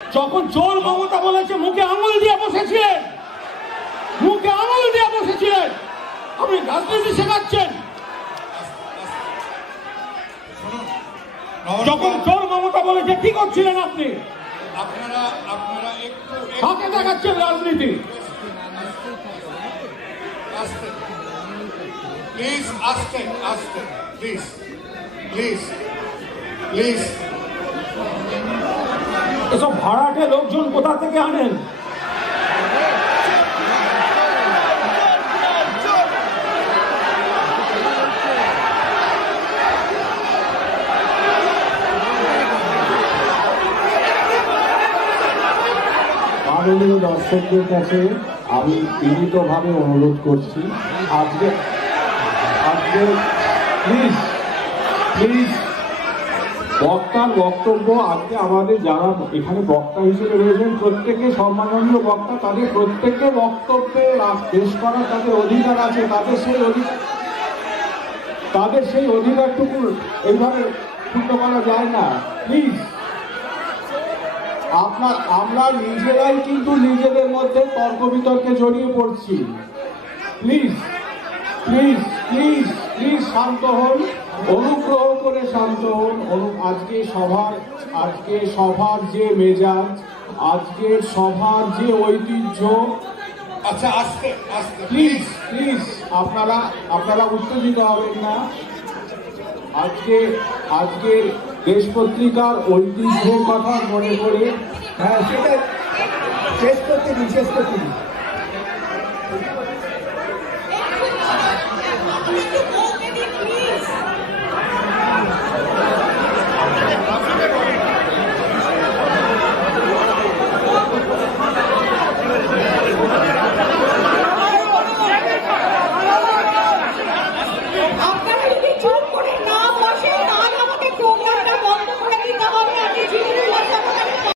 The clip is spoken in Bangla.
যখন চোর মমতা বলেছে মুখে আঙুল দিয়ে বসেছিলেন, মুখে আঙুল দিয়ে বসেছিলেন, আপনি রাজনীতি শেখাচ্ছেন। যখন চোর মমতা বলেছে কি করছিলেন আপনি? আপনারা একটু কাকে দেখাচ্ছেন রাজনীতি? আস্তে প্লিজ, আস্তে আস্তে প্লিজ প্লিজ প্লিজ। এসব ভাড়াটে লোকজন কোথা থেকে আনেন? মাননীয় দর্শকদের কাছে আমি বিনীতভাবে অনুরোধ করছি, আজকে প্লিজ প্লিজ বক্তার বক্তব্য, আজকে আমাদের যারা এখানে বক্তা হিসেবে রয়েছেন প্রত্যেকে সম্মাননীয় বক্তা, তাদের প্রত্যেকের বক্তব্যে পেশ করার তাদের অধিকার আছে। তাদের সেই অধিকারটুকু এইভাবে ক্ষুণ্ণ করা যায় না। প্লিজ, আমরা নিজেরাই কিন্তু নিজেদের মধ্যে তর্ক বিতর্কে জড়িয়ে পড়ছি। প্লিজ প্লিজ প্লিজ প্লিজ শান্ত হন, অনুগ্রহ করে শান্ত হন। আজকে সভার যে মেজাজ, আজকের সভার যে ঐতিহ্য, আচ্ছা আস্তে আস্তে প্লিজ প্লিজ আপনারা উত্তেজিত হবেন না। আজকে দেশ পত্রিকার ঐতিহ্যের কথা মনে করে, হ্যাঁ সেটা শেষ করতে দিন, শেষ করতে দিন।